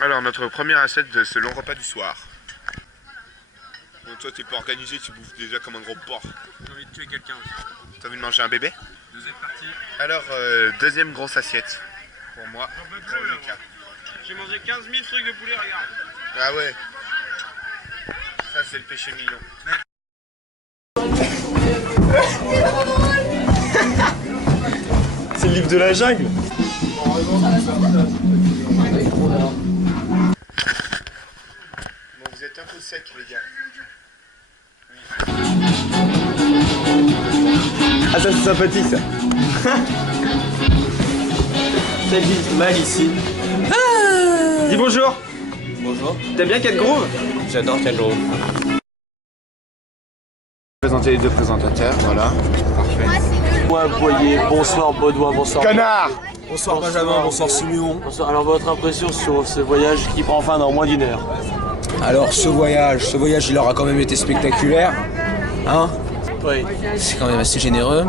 Alors, notre première assiette de ce long repas du soir. Bon, toi, t'es pas organisé, tu bouffes déjà comme un gros porc. J'ai envie de tuer quelqu'un aussi. T'as envie de manger un bébé? Deuxième partie. Alors, deuxième grosse assiette. Pour moi. J'en peux plus, là, moi. J'ai mangé 15 000 trucs de poulet, regarde. Ah ouais. Ça, c'est le péché mignon. C'est le livre de la jungle. Bon, vous êtes un peu sec, les gars. Ah, ça c'est sympathique ça. Ça glisse mal ici. Dis bonjour. Bonjour. T'aimes bien Cat Grove? J'adore Cat Grove. Présenter les deux présentateurs, voilà. Parfait. Bonsoir Boyer, bonsoir Baudouin, bonsoir. Connard! Bonsoir Benjamin, bonsoir Simeon. Bonsoir. Alors votre impression sur ce voyage qui prend fin dans moins d'une heure? Alors ce voyage, il aura quand même été spectaculaire. Hein? Oui. C'est quand même assez généreux.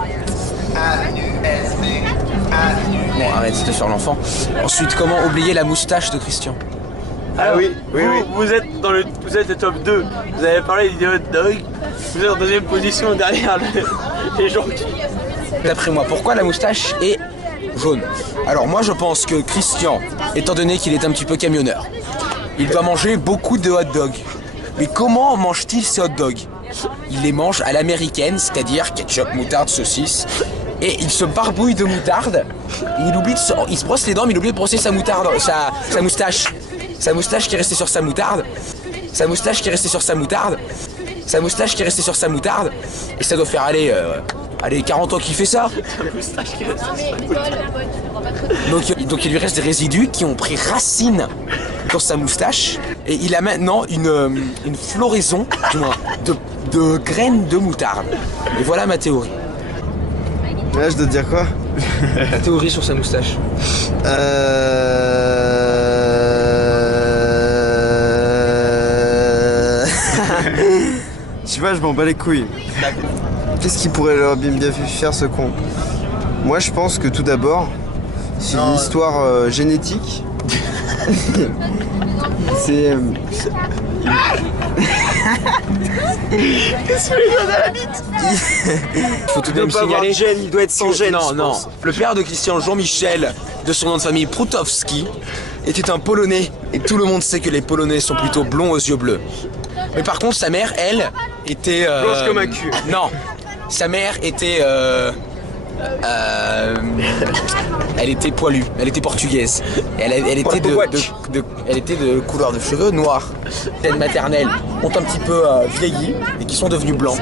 Bon, arrête de faire l'enfant. Ensuite, comment oublier la moustache de Christian? Ah oui, Vous êtes dans le top 2. Vous avez parlé des hot dogs. Vous êtes en deuxième position derrière les gens qui... D'après moi, pourquoi la moustache est jaune? Alors moi je pense que Christian, étant donné qu'il est un petit peu camionneur, il doit manger beaucoup de hot dogs. Mais comment mange-t-il ces hot dogs? Il les mange à l'américaine, c'est-à-dire ketchup, moutarde, saucisse. Et il se barbouille de moutarde. Il se brosse les dents, mais il oublie de brosser sa moutarde, sa moustache. Sa moustache qui est restée sur sa moutarde. Sa moustache qui est restée sur sa moutarde. Sa moustache qui est restée sur sa moutarde. Et ça doit faire aller 40 ans qu'il fait ça. Donc il lui reste des résidus qui ont pris racine dans sa moustache. Et il a maintenant une floraison, du moins, de graines de moutarde. Et voilà ma théorie. Là je dois te dire quoi? Ta théorie sur sa moustache. Tu vois, je m'en bats les couilles. Qu'est-ce qu'il pourrait leur bien faire ce con? Moi je pense que tout d'abord, c'est une histoire génétique. C'est... Qu'est-ce que il donne à la bite? Il faut tout de même signaler. Il doit être sans gêne. Non. Le père de Christian, Jean-Michel, de son nom de famille Prutowski, était un Polonais. Et tout le monde sait que les Polonais sont plutôt blonds aux yeux bleus. Mais par contre, sa mère, elle, était... Blanche comme un cul. Non. Sa mère était... elle était poilue, elle était portugaise. Elle était de couleur de cheveux noirs. Les maternelles ont un petit peu vieilli et qui sont devenus blancs.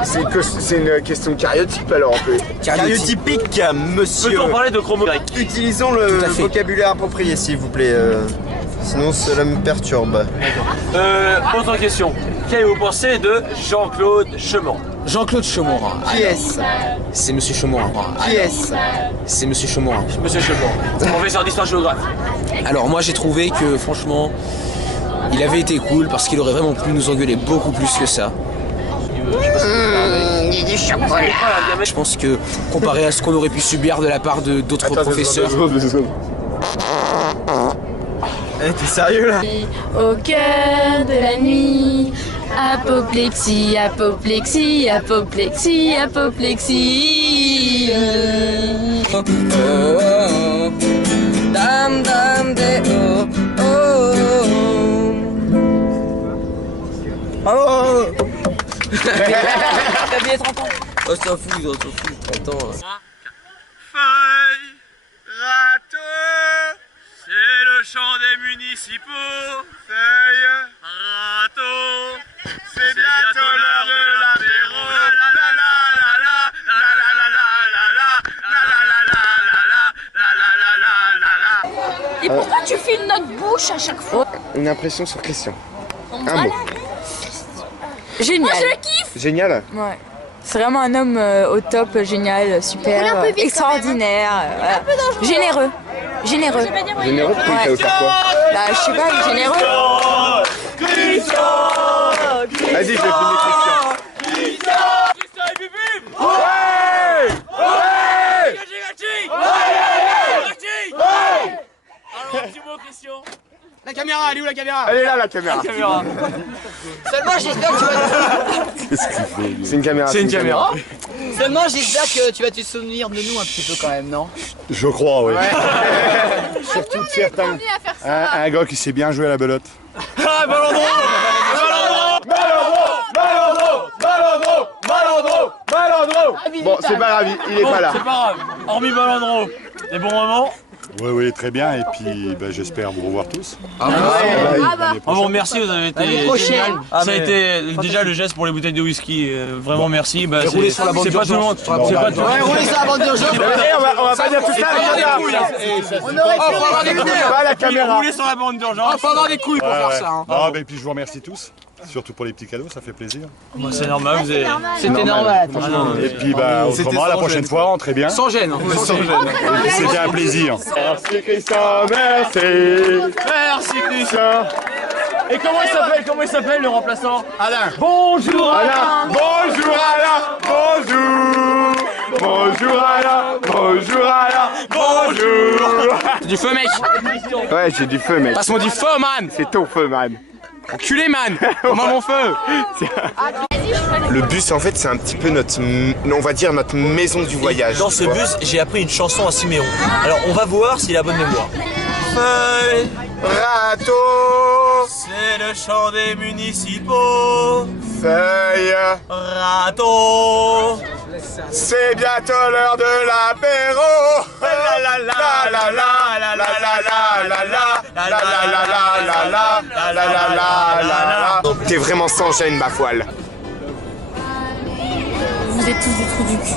C'est une question cariotype alors un peu. Cariotypique, monsieur. Peut-on parler de chromo grec? Utilisons le Tout à fait. vocabulaire approprié, s'il vous plaît. Sinon, cela me perturbe. Autre question. Qu'avez-vous pensé de Jean-Claude Cheman? Jean-Claude Chemorin. Qui est-ce? C'est Monsieur Chemorin. Qui est-ce? C'est Monsieur Chemorin. Monsieur Cheman, professeur d'histoire géographie. Alors moi j'ai trouvé que franchement, il avait été cool parce qu'il aurait vraiment pu nous engueuler beaucoup plus que ça. Je pense que comparé à ce qu'on aurait pu subir de la part de d'autres professeurs. Eh, t'es sérieux là? Au cœur de la nuit, apoplexie, apoplexie, apoplexie, apoplexie. Dam dam de oh. T'as bien 30 ans. Oh s'en fout, 30 ans. Feuille, râteau, c'est le chant des municipaux. Feuille, râteau, c'est bientôt l'heure de l'apéro. La la la la la, la la la la la la la, la la la la la la la. Et pourquoi tu filmes notre bouche à chaque fois? Une impression sur Christian. Un Voilà. mot. Génial. Moi je le kiffe. Génial. Ouais. C'est vraiment un homme au top, génial, super, extraordinaire, généreux. Généreux. Généreux, pourquoi il t'a offert quoi? Bah, je sais pas, généreux. Vas-y, je vais filmer Christian. Christian et Bibi! Ouais! Ouais! Alors un petit mot Christian. La caméra, elle est où la caméra? Elle est là la caméra. Seulement j'espère que tu vas... C'est une caméra. C'est une caméra. Seulement j'espère que tu vas te souvenir de nous un petit peu quand même, non? Je crois, oui. Surtout de certains. Un gars qui sait bien jouer à la belote. Ah, Malandro. Bon, c'est pas grave, il est pas là. C'est pas grave. Hormis Malandro, des bons moments. Oui, oui, très bien. Et puis, j'espère vous revoir tous. On vous remercie, vous avez été génial. Ça a été déjà le geste pour les bouteilles de whisky. Vraiment merci. Bah, rouler sur la bande c'est pas tout le monde. C'est pas tout le monde. Roulez sur la bande d'urgence. On va pas dire tout ça, On aurait pu avoir des couilles. pas la caméra. Rouler sur la bande d'urgence. Faut avoir des couilles pour faire ça. Hein. Ah, ben, puis je vous remercie tous. Surtout pour les petits cadeaux, ça fait plaisir. Bah, c'est normal, vous avez... C'était normal. Ah, non, Et puis, autrement, la prochaine fois, rentrez bien. Sans gêne. C'était un plaisir. Merci Christian, merci. Merci Christian. Et comment il s'appelle le remplaçant? Alain. Bonjour Alain, bonjour Alain, bonjour. Bonjour Alain, bonjour Alain, bonjour. Du feu, mec. Ouais, j'ai du feu, mec. Passe-moi du feu, man. C'est ton feu, man. Enculé, man. Comment mon feu? Le bus, en fait, c'est un petit peu notre, on va dire, notre maison du voyage. Dans ce bus, j'ai appris une chanson à Siméon. Alors, on va voir s'il a bonne mémoire. Feuille, Râteau, c'est le chant des municipaux. feuille, Râteau, c'est bientôt l'heure de l'apéro. La la la la la la la la la la la la la la la la la la. T'es vraiment sans gêne, Bafoile. Vous êtes tous des trous du cul.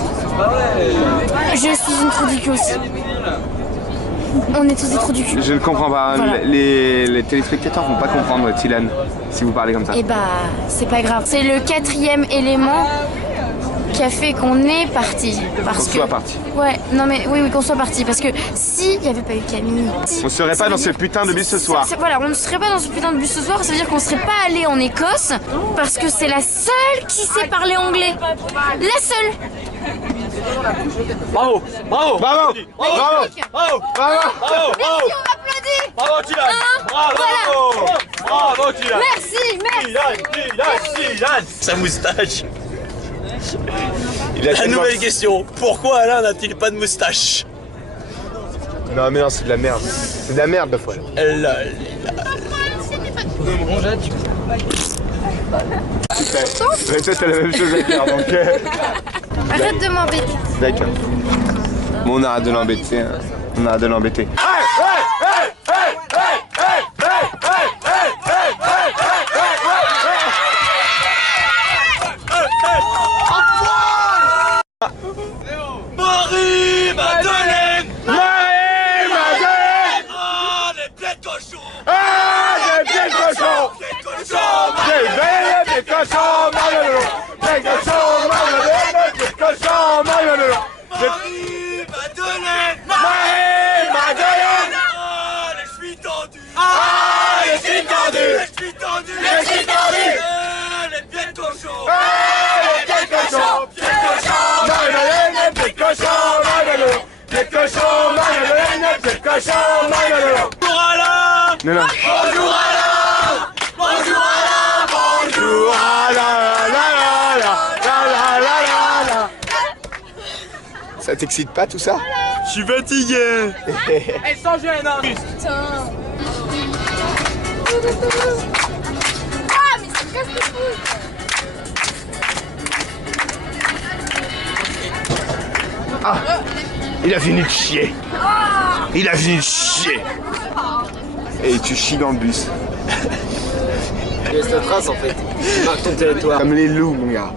Je suis une trou du cul aussi. On est tous des trous du cul. Je ne comprends pas. Voilà. Les téléspectateurs vont pas comprendre, Tilan, si vous parlez comme ça. Et bah, c'est pas grave. C'est le 4e élément qui a fait qu'on est parti. Parce Qu'on que... soit parti. Ouais, non mais oui, qu'on soit parti. Parce que s'il n'y avait pas eu Camille... On serait pas dans ce putain de bus ce soir. Voilà, on ne serait pas dans ce putain de bus ce soir. Ça veut dire qu'on serait pas allé en Écosse. Parce que c'est la seule qui sait parler anglais. La seule. Bravo, bravo, Bravo, bravo, bravo, bravo. bravo, Merci, on applaudit. bravo, Tilan. Bravo, Voilà. bravo, Tilan. Merci. Tilan. sa moustache. Il a La tellement- nouvelle question, pourquoi Alain n'a-t-il pas de moustache? Non mais non, c'est de la merde. C'est de la merde, Bafoile. Mais toi, t'as la même chose à dire, donc... Arrête de m'embêter. D'accord. Bon, on arrête de l'embêter. Hein. On arrête de l'embêter. Marie-Madeleine! Marie-Madeleine! Ah, les pieds de cochon! Ah, des pieds de cochon! Pieds de cochon! Des pieds de cochon, Marie-Madeleine! Des cochons, Marie-Madeleine! Des cochons, Marie-Madeleine! Marie-Madeleine! Marie-Madeleine! Ah, les chevilles tendues! Ah, les chevilles tendues! Les chevilles tendues! Les chevilles tendues! Les pieds de cochon! Ah, les pieds de cochon! Pieds de cochon! Marie-Madeleine, des pieds de cochon, Marie-Madeleine! Des cochons, Marie-Madeleine! Des pieds de cochon, Marie-Madeleine! Bonjour Alain! Non, non. Bonjour Alain! Bonjour Alain! Bonjour, ah, la, la, la, la, la, la, la, la. Ça t'excite pas tout ça? Je suis fatigué! Eh, sans gêne, hein. Ah, mais ça me casse les couilles. Il a fini de chier. Il a fini de chier. Et tu chies dans le bus. Laisse ta trace en fait. Marque ton territoire. Comme les loups, mon gars.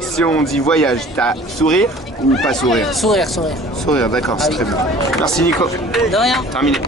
Si on dit voyage, t'as sourire ou pas sourire? Sourire, sourire. Sourire, d'accord, c'est très bien. Merci Nico. De rien. Terminé.